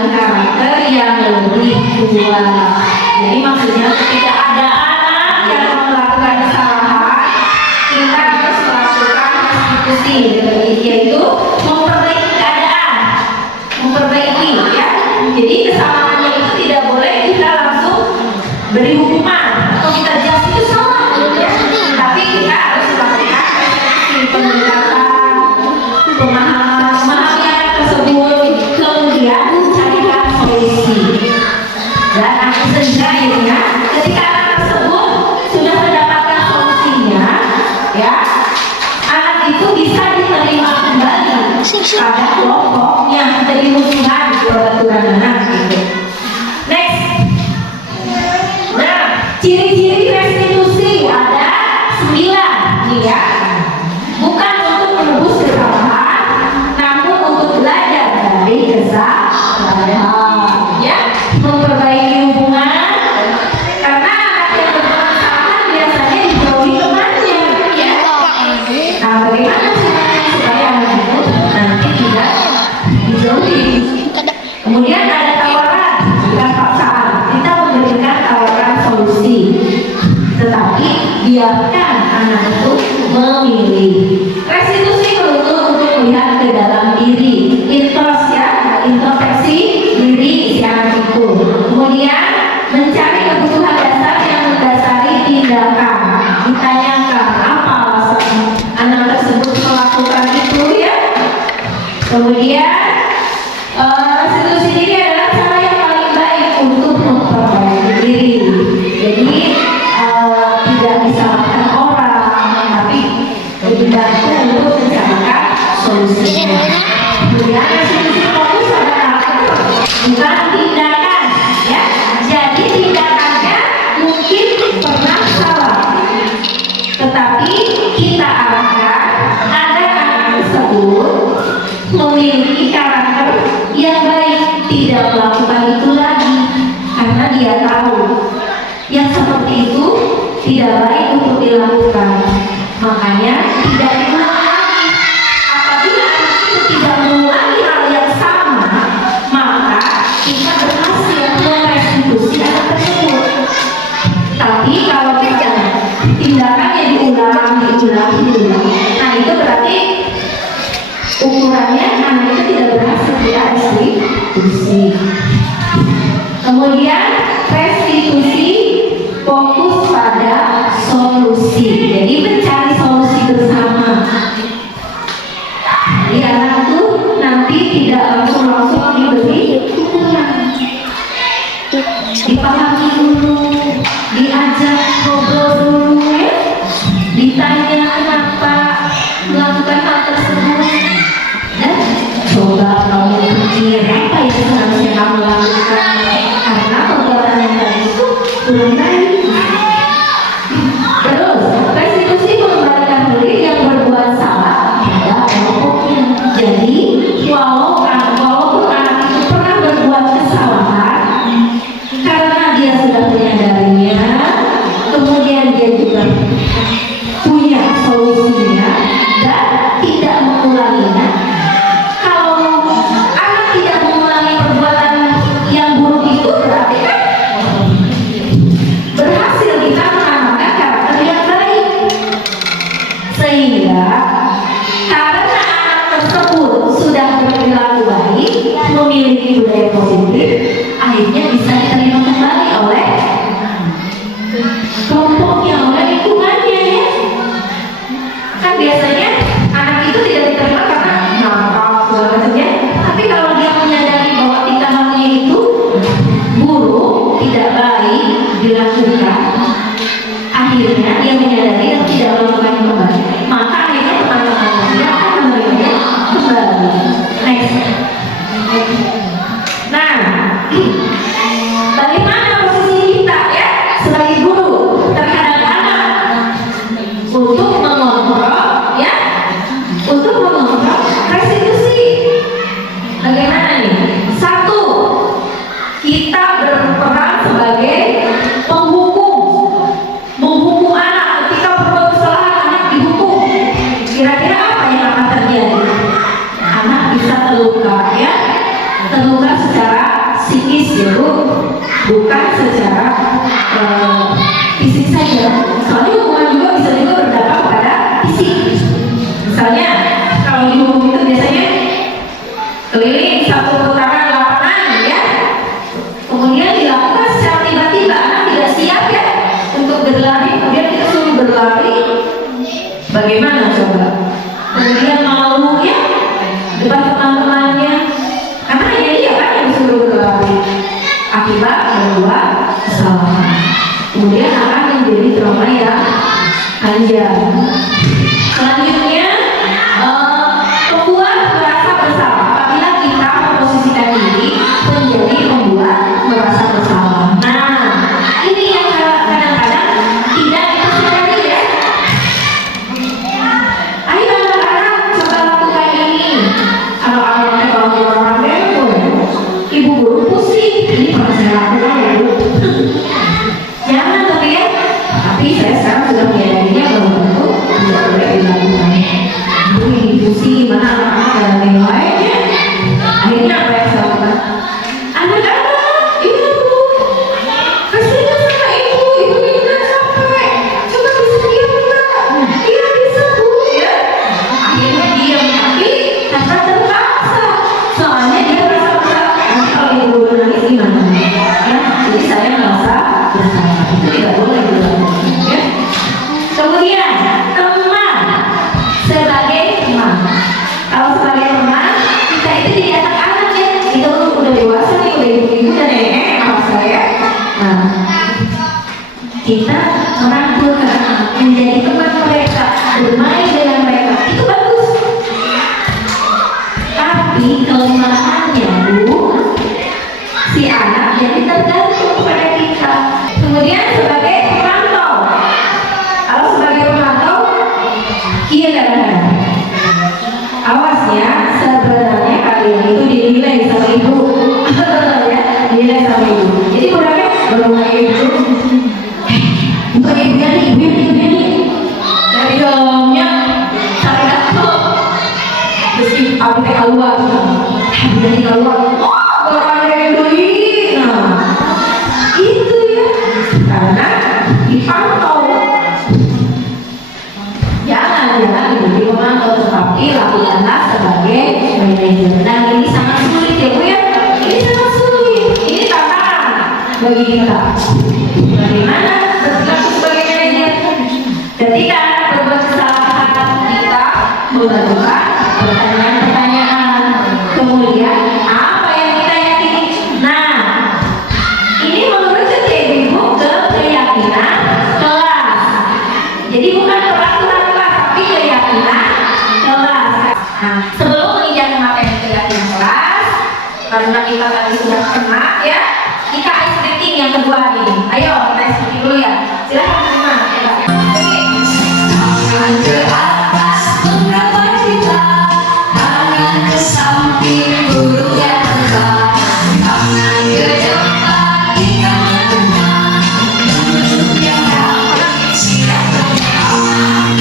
dengan karakter yang lebih kuat. Jadi maksudnya ketika ada anak yang melakukan kesalahan, kita harus melakukan restitusi, yaitu memperbaiki keadaan, memperbaiki ya. Jadi kesalahannya itu tidak boleh kita langsung beri hukuman atau kita judge itu salah, ya. Tapi kita harus melakukan restitusi, pendekatan, memahami anak tersebut, kemudian carikan solusi. Dan aku sehingga ya, ketika anak tersebut sudah mendapatkan solusinya, ya, anak itu bisa diterima kembali pada kelompok yang menjadi musuhan di aturan anak. Gitu. Next, nah, ciri-ciri restitusi ada 9 nih ya. Bukan untuk menebus kesalahan, namun untuk belajar dari kesalahan, ya, memperbaiki hubungan. Karena anak yang berbuat kesalahan biasanya dijauhi temannya, ya. Nah, bagaimana caranya supaya anak itu nanti tidak dijauhi? Kemudian ada tawaran, bukan paksaan. Kita memberikan tawaran solusi, tetapi biarkan anak itu memilih. Restitusi perlu untuk melihat ke dalam diri, intros ya, introspeksi diri si anak itu. Kemudian mencari kebutuhan dasar yang mendasari tindakan. Ditanyakan apa alasan anak tersebut melakukan itu ya. Kemudian restitusi diri adalah cara yang paling baik untuk memperbaiki diri. Jadi tidak disalahkan orang, tapi lebih baik untuk mencarikan solusinya. Kemudian restitusi fokus pada karakter, bukan tindakan, ya. Jadi tindakannya mungkin pernah salah, tetapi kita arahkan agar anak tersebut memiliki karakter yang baik, tidak melakukan itu lagi, karena dia tahu yang seperti itu tidak baik untuk dilakukan. Makanya tidak diulang lagi. Apabila anak itu tidak mengulangi hal yang sama, maka kita berhasil merestitusi anak tersebut. Tapi kalau kita tindakannya diulang, nah itu berarti ukurannya anak itu tidak berhasil kita restitusi. Kemudian restitusi fokus pada solusi. Jadi mencari solusi bersama. Jadi anak itu nanti tidak langsung diberi hukuman. Dipahami dulu, diajak ngobrol dulu ya. Ditanya kenapa melakukan hal tersebut. Dan coba kamu pikir apa yang seharusnya kamu lakukan, karena perbuatan yang tadi itu belum baik. Terus restitusi mengembalikan murid yang berbuat salah pada kelompoknya. Jadi walaupun anak itu pernah berbuat kesalahan, karena dia sudah menyadarinya, kemudian dia juga punya solusinya dan tidak mengulanginya. Kalau anak tidak mengulangi perbuatan yang buruk itu, berarti kan berhasil kita menanamkan karakter yang baik. Sehingga karena anak tersebut sudah berperilaku baik, memiliki budaya positif, akhirnya bisa diterima kembali oleh kelompoknya, oleh lingkungannya ya. Kan biasanya anak itu tidak diterima karena nakal segala macamnya. Tapi kalau dia menyadari bahwa tindakannya itu buruk, tidak baik dilakukan, akhirnya dia menyadari dan tidak melakukan kembali, maka akhirnya teman-teman dia akan menerimanya kembali. Next. Nah, bagaimana posisi kita ya sebagai guru terhadap anak untuk mengontrol ya, untuk mengontrol restitusi? Bagaimana nih? Satu, kita berperan sebagai menghukum anak. Ketika berbuat kesalahan, anak dihukum. Kira-kira apa yang akan terjadi? Anak bisa terluka ya, terluka secara bukan secara fisik saja. Soalnya hukuman juga bisa juga berdampak pada fisik. Misalnya kalau dihukum itu biasanya keliling satu putaran lapangan ya, kemudian dilakukan secara tiba-tiba, anak tidak siap ya untuk berlari, kemudian kita suruh berlari, bagaimana coba? Kemudian malu ya depan teman-temannya, karena hanya dia kan yang disuruh berlari. Akibat kedua kesalahan, kemudian akan menjadi trauma yang panjang. Selanjutnya pembuat merasa bersalah apabila kita memposisikan diri menjadi pembuat merasa bersalah. Nah, ini yang kadang-kadang tidak dipercayai ya. Ayo anak-anak coba lakukan ini. Kalau anaknya kalau orang bego, ibu guru pusing. Ini pernah saya lakukan ya bu. Jangan tapi ya. Tapi saya sekarang sudah menyadarinya bahwa itu tidak boleh dilakukan. Aduh ini pusing gimana anak-anak dalam yang lainnya. Akhirnya apa yang saya lakukan? Anak-anak, ibu kasihan sama ibu juga capek. Coba bisa diam enggak? Iya bisa bu ya. Akhirnya diam tapi tanpa terpaksa. Soalnya dia merasa bersalah. Nanti kalau ibu nangis gimana? Ya, jadi saya merasa bersalah. Itu tidak boleh dilakukan ya. Kemudian teman sebagai teman. Kalau sebagai teman kita itu jadi anak-anak ya. Kita udah dewasa nih, udah ibu-ibu dan nenek apa saya. Nah, kita merangkul anak-anak menjadi teman mereka, bermain dengan mereka itu bagus. Tapi kelemahannya bu, si anak jadi tergantung pada kita. Kemudian sebagai pemantau, kalau sebagai pemantau, iya kadang-kadang awas ya, sebenarnya kalian itu dinilai sama ibu ya, dinilai sama ibu. Jadi orangnya baru kayak ibu untuk ibunya nih dari dalamnya cari dapet meski abis keluar dari keluar orang yang beli. Nah itu ya, karena dipantau. Jangan jadi pemantau, tetapi lakukanlah sebagai manajer. Nah ini sangat sulit ya bu ya, ini sangat sulit, ini tantangan bagi kita. Bagaimana berlaku sebagai manajer? Ketika anak berbuat kesalahan, kita mengajukan pertanyaan-pertanyaan. Kemudian apa yang kita yakini? Nah, ini menurut ibu ke keyakinan kelas. Jadi bukan peraturan kelas, tapi keyakinan kelas. Nah, sebelum menginjak materi keyakinan kelas, karena kita tadi sudah kena ya, kita ice breaking yang kedua nih. Ayo kita ice breaking dulu ya. Silakan terima. Tangan ke atas menghadap kita, tangan ke samping burung yang terbang, tangan ke depan hingga menengah, menunjuk yang dapat siap berjalan. Tangan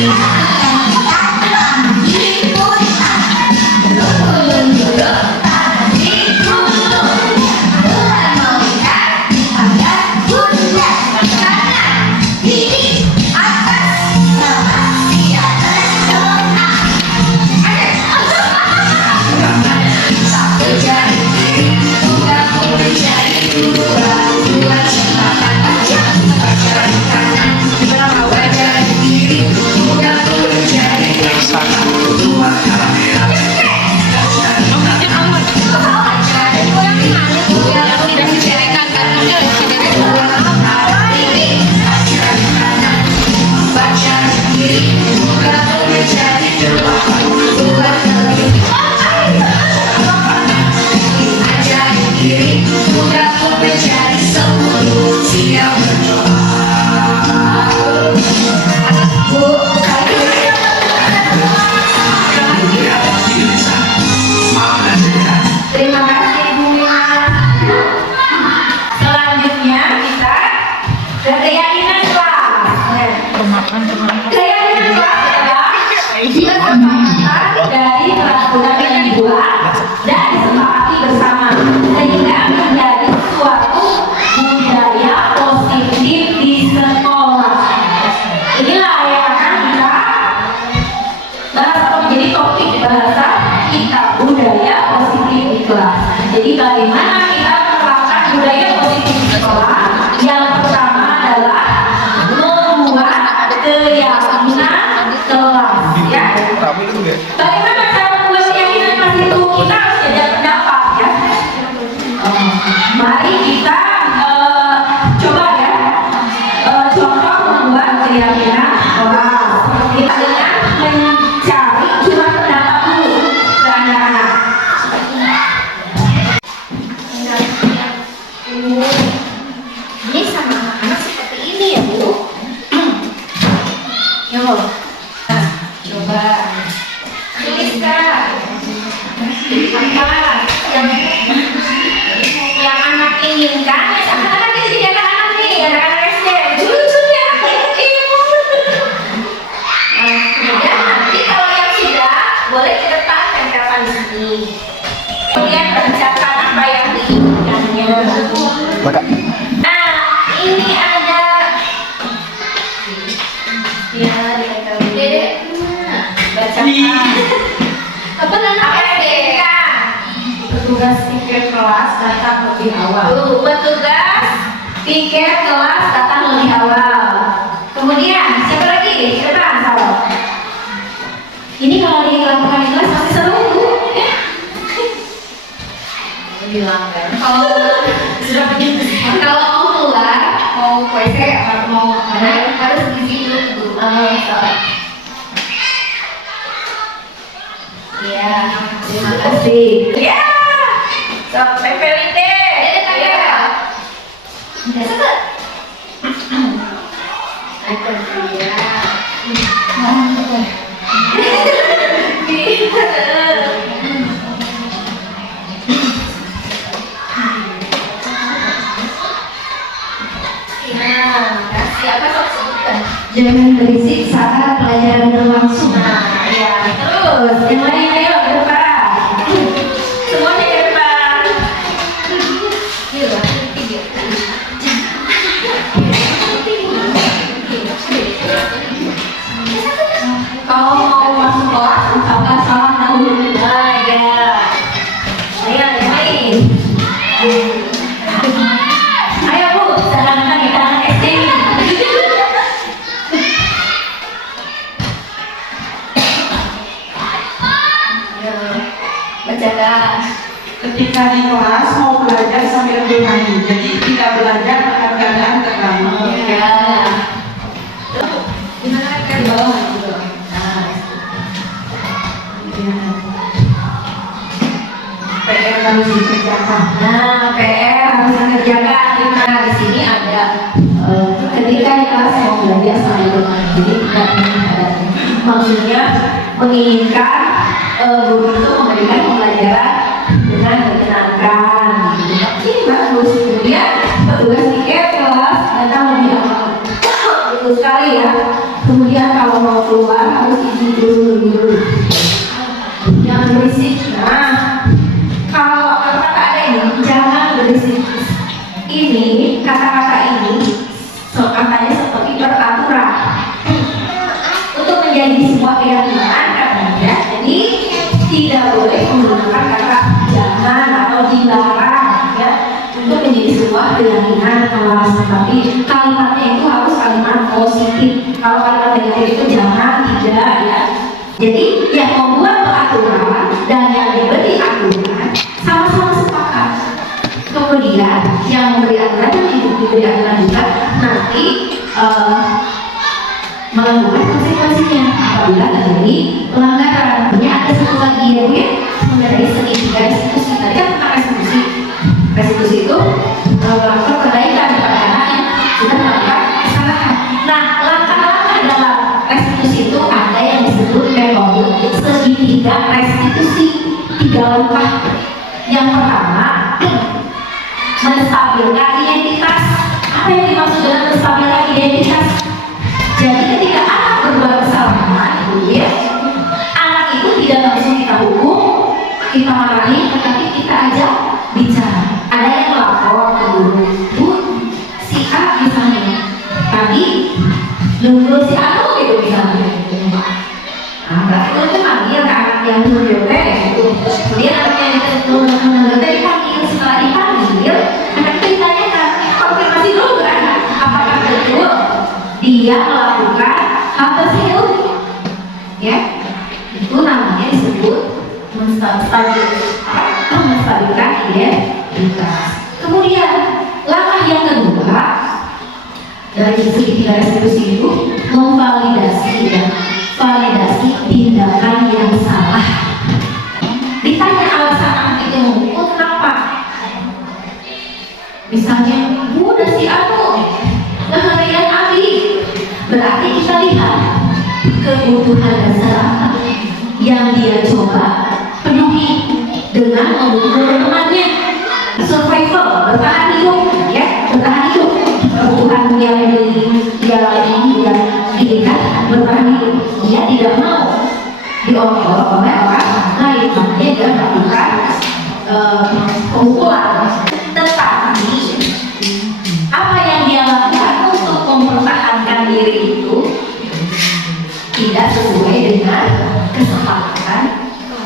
kita coba ya contoh membuat keyakinan orang kita dengan mencari cuma pendapat dulu ke anak-anak. Ini sama anak-anak seperti ini ya Bu. Yuk, nah, coba tulis Kak. Apa yang anak inginkan? Anak-anak ini jadi anak-anak nih, anak-anak SD. Lucu-lucunya ibu. Nah, kemudian nanti kalau yang sudah boleh diletak tempelkan di sini. Kemudian kerjakan apa yang diinginkannya. Nah, ini ada ya ditempel Dede. Bacakan. Apa namanya? Petugas tiket kelas datang lebih awal. Petugas tiket kelas datang lebih awal. Kemudian siapa lagi? Siapa? Ini kalau dilakukan di kelas masih seru Bu. Bilang kan. Kalau Sudah begitu. kalau mau keluar, mau WC atau mau mana harus gizi dulu Bu. Iya, terima kasih. Ya, so tempelin deh. Dede tempel. Ya. Udah seket. Tempel dia. Nah, kasih apa sok sebutkan? Jangan berisik saat pelajaran berlangsung. Nah, ya. Terus yang lain ayo ke depan. Semuanya ke depan. Yuk, tiga. Kalau mau masuk kelas, misalkan salah dahulu. Nah, ya. Ayo, yang lain. Ayo Bu, sarankan kita anak SD. Ayo, bacakan. Ketika di kelas mau belajar sambil bermain, jadi tidak belajar dalam keadaan terbangun. Ya. Gimana kan di bawah gitu. Nah, PR harus dikerjakan. Nah, PR harus dikerjakan. Nah, di sini ada ketika di kelas mau belajar sambil bermain. Jadi tidak menginginkan. Maksudnya menginginkan guru itu memberikan pembelajaran dengan menyenangkan. Ini bagus. Kemudian petugas tiket kelas datang lebih awal. Betul sekali ya. Kemudian kalau mau keluar harus izin dulu. Jangan berisik. Nah, kalau kata-kata ada ini jangan berisik. Ini kata-kata ini katanya seperti peraturan untuk menjadi sebuah keyakinan katanya. Jadi tidak boleh menggunakan kata jangan atau dilarang ya untuk menjadi sebuah keyakinan kelas. Tapi kalimatnya itu harus kalimat positif. Kalau kalimat negatif itu jangan, tidak ya. Jadi yang membuat peraturan dan yang diberi aturan sama-sama sepakat. Kemudian yang memberi aturan dan diberi aturan juga nanti melakukan konsekuensinya apabila terjadi pelanggaran. Punya ada satu lagi ya Bu ya mengenai segitiga restitusi. Tadi kan tentang restitusi. Restitusi itu melakukan perbaikan kepada anak yang sudah melakukan kesalahan. Nah, langkah-langkah dalam restitusi itu ada yang disebut metode segitiga restitusi. 3 langkah. Yang pertama, menstabilkan identitas. Apa yang dimaksud dengan menstabilkan identitas? Jadi ketika anak berbuat kesalahan, ya, anak itu tidak langsung kita hukum, kita marahi, tetapi kita ajak bicara. Ada yang lapor ke guru, Bu, si A misalnya tadi nunggu si A gitu misalnya. Nah, berarti itu panggil ke anak yang nunggu gitu. Kemudian anaknya yang nunggu dipanggil. Setelah dipanggil, anak itu ditanyakan, konfirmasi dulu ke anak, apakah betul dia melakukan hal tersebut, ya, itu namanya disebut menstabilkan identitas. Kemudian dari segi restitusi itu memvalidasi ya, validasi tindakan yang salah. Ditanya alasan anak itu memukul kenapa? Misalnya, udah si Anu keharian Abi, berarti kita lihat kebutuhan dasar apa yang dia coba penuhi dengan memukul temannya. Survival, bertahan hidup, ya, bertahan hidup. Kebutuhan yang diinginkan bertahan hidup. Dia tidak mau diolok-olok oleh orang lain, makanya dia melakukan pemukulan. Tetapi apa yang dia lakukan untuk mempertahankan diri itu tidak sesuai dengan kesepakatan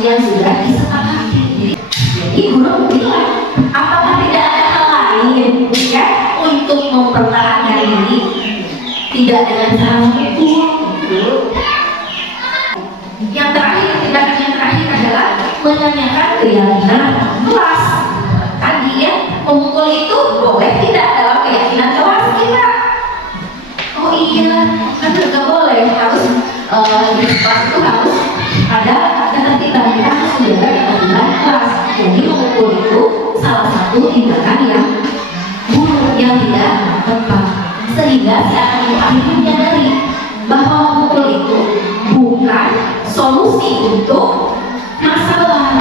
yang sudah disepakati. Jadi guru bilang, apakah tidak ada hal lain ya untuk mempertahankan diri, tidak dengan cara memukul. Yang terakhir, tindakan yang terakhir adalah menanyakan keyakinan kelas. Tadi ya, memukul itu boleh tidak dalam keyakinan kelas kita? Oh iya, kan juga boleh, harus di kelas itu harus ada ketertiban, kita harus menjaga ketertiban kelas. Jadi memukul itu salah satu tindakan yang buruk, yang tidak tepat, sehingga si anak itu akhirnya menyadari bahwa memukul itu bukan solusi untuk masalah.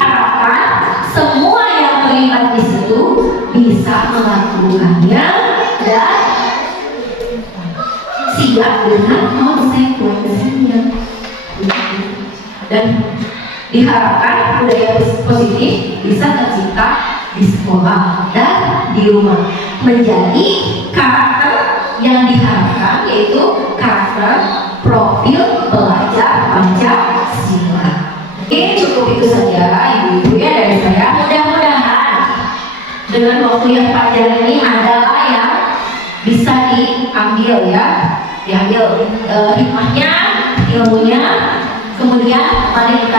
Harapan semua yang terlibat di situ bisa melakukannya dan siap dengan konsekuensinya. Dan diharapkan budaya positif bisa tercipta di sekolah dan di rumah, menjadi karakter yang diharapkan, yaitu karakter profil pelajar Pancasila. Oke, cukup itu saja ibu-ibu ya dari saya. Mudah-mudahan dengan waktu yang panjang ini adalah yang bisa diambil ya, diambil hikmahnya, ilmunya. Kemudian mari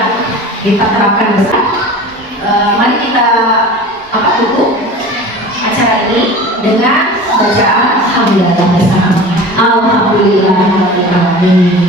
kita terapkan besar. Mari kita tutup acara ini dengan bacaan Alhamdulillah. Alhamdulillah.